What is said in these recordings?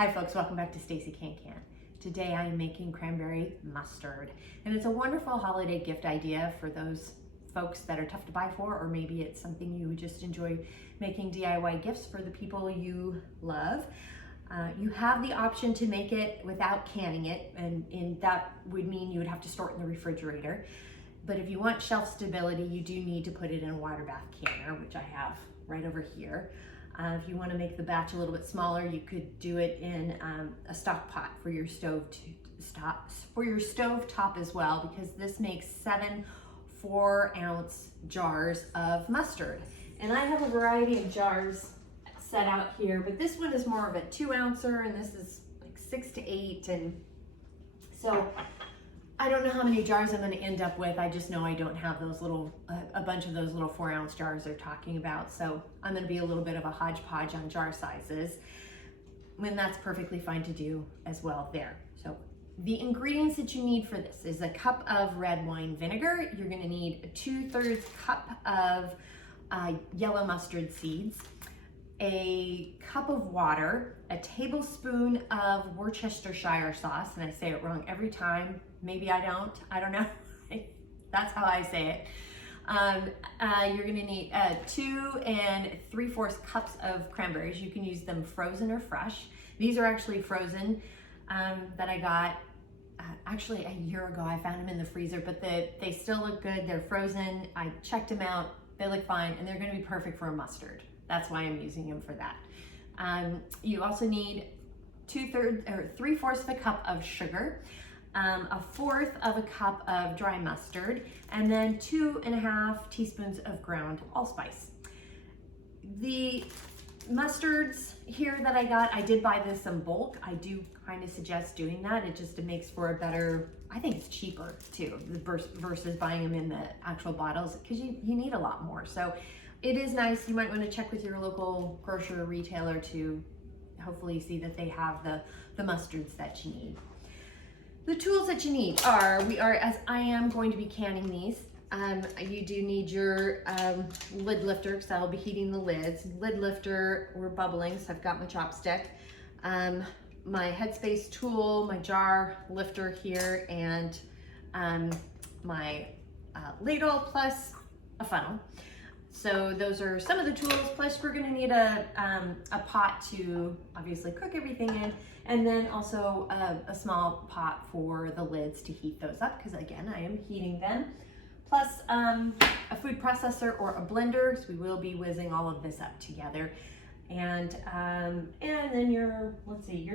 Hi folks, welcome back to Stacey Can. Today I am making cranberry mustard, and it's a wonderful holiday gift idea for those folks that are tough to buy for, or maybe it's something you just enjoy making DIY gifts for the people you love. You have the option to make it without canning it, and that would mean you would have to store it in the refrigerator. But if you want shelf stability, you do need to put it in a water bath canner, which I have right over here. If you want to make the batch a little bit smaller, you could do it in a stock pot for your stove top as well, because this makes 7 4-ounce jars of mustard. And I have a variety of jars set out here, but this one is more of a 2-ouncer, and this is like 6 to 8. And so I don't know how many jars I'm going to end up with. I just know I don't have those little, a bunch of those little 4-ounce jars they're talking about. So I'm going to be a little bit of a hodgepodge on jar sizes, and that's perfectly fine to do as well there. So the ingredients that you need for this is a cup of red wine vinegar. You're going to need a 2/3 cup of yellow mustard seeds, a cup of water, a tablespoon of Worcestershire sauce, and I say it wrong every time. Maybe I don't know. That's how I say it. You're gonna need 2 3/4 cups of cranberries. You can use them frozen or fresh. These are actually frozen that I got actually a year ago. I found them in the freezer, but they still look good. They're frozen. I checked them out. They look fine, and they're gonna be perfect for a mustard. That's why I'm using them for that. You also need 3/4 of a cup of sugar, 1/4 of a cup of dry mustard, and then 2.5 teaspoons of ground allspice. The mustards here that I got, I did buy this in bulk. I do kind of suggest doing that. It just makes for a better, I think it's cheaper too, versus buying them in the actual bottles, because you need a lot more. So it is nice. You might want to check with your local grocery retailer to hopefully see that they have the mustards that you need. The tools that you need are, as I am going to be canning these, you do need your lid lifter, because I'll be heating the lids. Lid lifter, we're bubbling, so I've got my chopstick, my Headspace tool, my jar lifter here, and my ladle plus a funnel. So those are some of the tools, plus we're gonna need a pot to obviously cook everything in, and then also a small pot for the lids to heat those up, because again, I am heating them, plus a food processor or a blender, because we will be whizzing all of this up together. And then your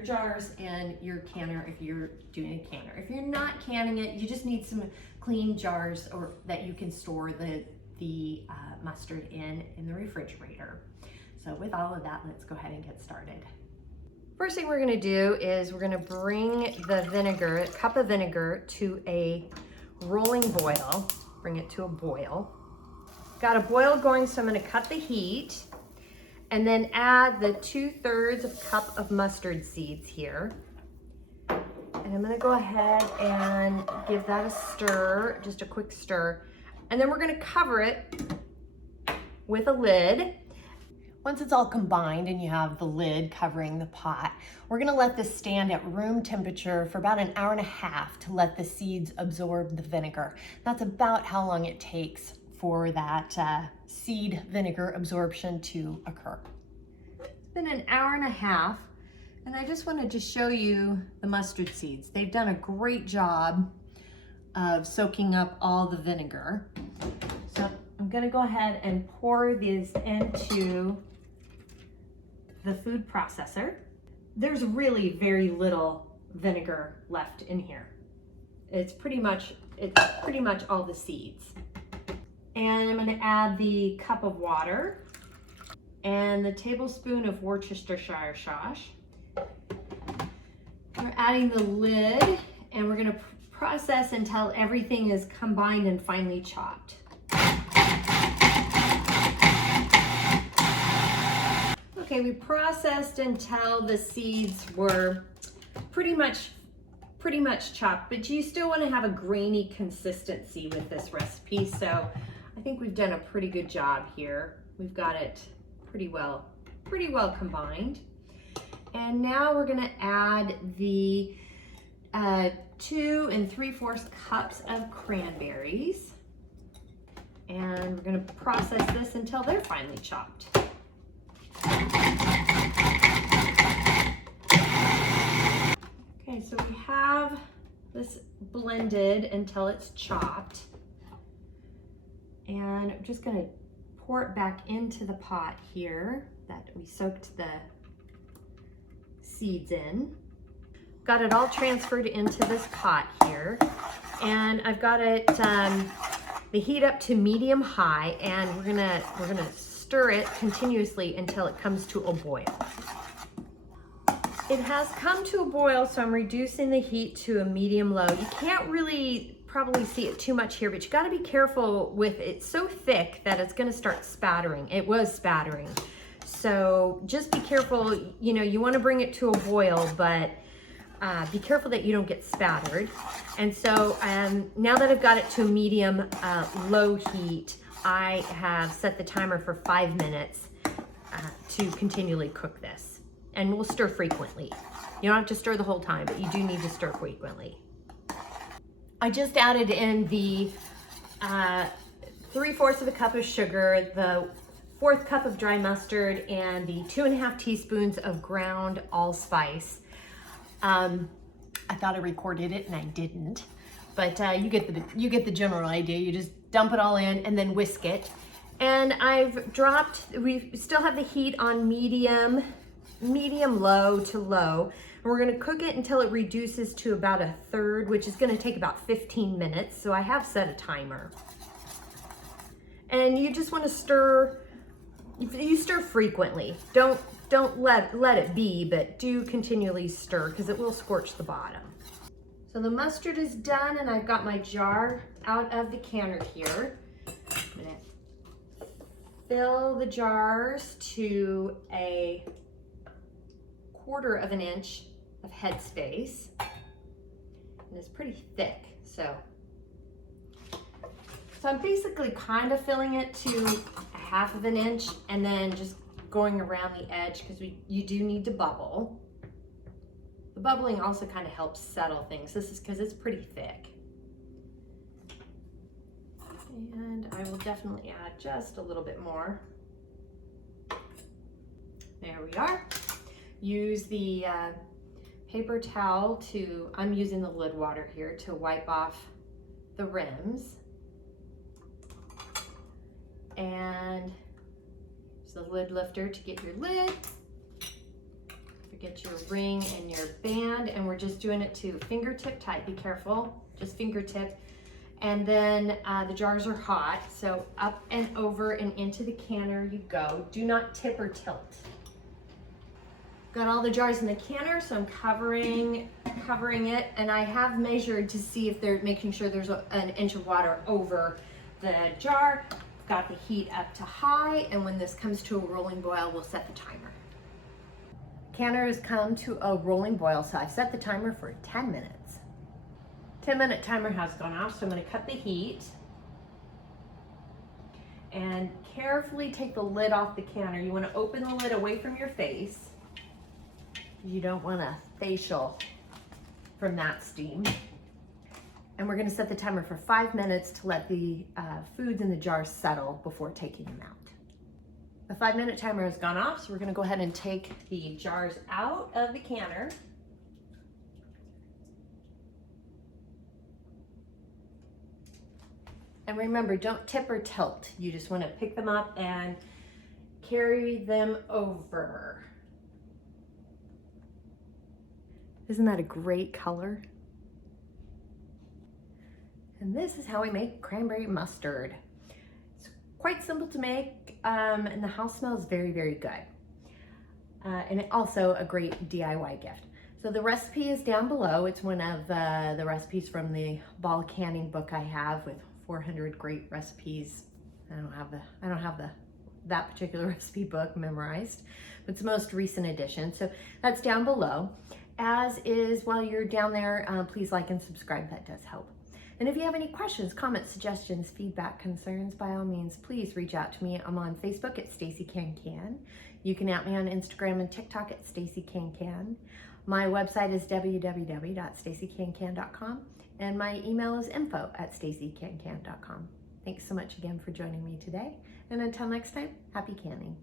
jars and your canner if you're doing a canner. If you're not canning it, you just need some clean jars or that you can store the mustard in the refrigerator. So with all of that, let's go ahead and get started. First thing we're going to do is we're going to bring the vinegar, cup of vinegar, to a rolling boil. Bring it to a boil. Got a boil going, so I'm going to cut the heat and then add the 2/3 cup of mustard seeds here. And I'm going to go ahead and give that a stir, just a quick stir. And then we're going to cover it with a lid. Once it's all combined and you have the lid covering the pot, we're going to let this stand at room temperature for about 1.5 hours to let the seeds absorb the vinegar. That's about how long it takes for that seed vinegar absorption to occur. It's been 1.5 hours, and I just wanted to show you the mustard seeds. They've done a great job of soaking up all the vinegar. So I'm gonna go ahead and pour these into the food processor. There's really very little vinegar left in here. It's pretty much all the seeds. And I'm gonna add the cup of water and the tablespoon of Worcestershire sauce. We're adding the lid, and we're gonna process until everything is combined and finely chopped. Okay, we processed until the seeds were pretty much chopped, but you still want to have a grainy consistency with this recipe. So I think we've done a pretty good job here. We've got it pretty well combined. And now we're gonna add the 2 3/4 cups of cranberries. And we're gonna process this until they're finely chopped. Okay, so we have this blended until it's chopped. And I'm just gonna pour it back into the pot here that we soaked the seeds in. Got it all transferred into this pot here. And I've got it, the heat up to medium high, and we're gonna stir it continuously until it comes to a boil. It has come to a boil, so I'm reducing the heat to a medium low. You can't really probably see it too much here, but you gotta be careful with it. It's so thick that it's gonna start spattering. It was spattering. So just be careful, you know, you wanna bring it to a boil, but be careful that you don't get spattered. And so now that I've got it to a medium low heat, I have set the timer for 5 minutes to continually cook this. And we'll stir frequently. You don't have to stir the whole time, but you do need to stir frequently. I just added in the 3/4 of a cup of sugar, the 1/4 cup of dry mustard, and the 2½ teaspoons of ground allspice. I thought I recorded it and I didn't, but you get the general idea. You just dump it all in and then whisk it. And we still have the heat on medium low to low. And we're gonna cook it until it reduces to about 1/3, which is gonna take about 15 minutes. So I have set a timer. And you just wanna stir, you stir frequently. Don't let it be, but do continually stir because it will scorch the bottom. So the mustard is done, and I've got my jar out of the canner here. I'm gonna fill the jars to a 1/4 of an inch of headspace, and it's pretty thick. So I'm basically kind of filling it to 1/2 of an inch, and then just going around the edge because you do need to bubble. The bubbling also kind of helps settle things. This is because it's pretty thick. And I will definitely add just a little bit more. There we are. Use the paper towel I'm using the lid water here to wipe off the rims. And the lid lifter to get your lid. Get your ring and your band, and we're just doing it to fingertip tight. Be careful, just fingertip. And then the jars are hot, so up and over and into the canner you go. Do not tip or tilt. Got all the jars in the canner, so I'm covering it, and I have measured to see if they're making sure there's an inch of water over the jar. Got the heat up to high, and when this comes to a rolling boil, we'll set the timer. Canner has come to a rolling boil, so I've set the timer for 10 minutes. 10-minute timer has gone off, so I'm going to cut the heat and carefully take the lid off the canner. You want to open the lid away from your face. You don't want a facial from that steam. And we're going to set the timer for 5 minutes to let the foods in the jars settle before taking them out. The 5-minute timer has gone off, so we're going to go ahead and take the jars out of the canner. And remember, don't tip or tilt. You just want to pick them up and carry them over. Isn't that a great color? And this is how we make cranberry mustard. It's quite simple to make, and the house smells very, very good. And also a great DIY gift. So the recipe is down below. It's one of the recipes from the ball canning book I have with 400 great recipes. I don't have that particular recipe book memorized, but it's the most recent edition. So that's down below. As is, while you're down there, please like and subscribe. That does help. And if you have any questions, comments, suggestions, feedback, concerns, by all means, please reach out to me. I'm on Facebook at Stacey Can Can. You can at me on Instagram and TikTok at Stacey Can Can. My website is www.staceycancan.com, and my email is info@staceycancan.com. Thanks so much again for joining me today, and until next time, happy canning.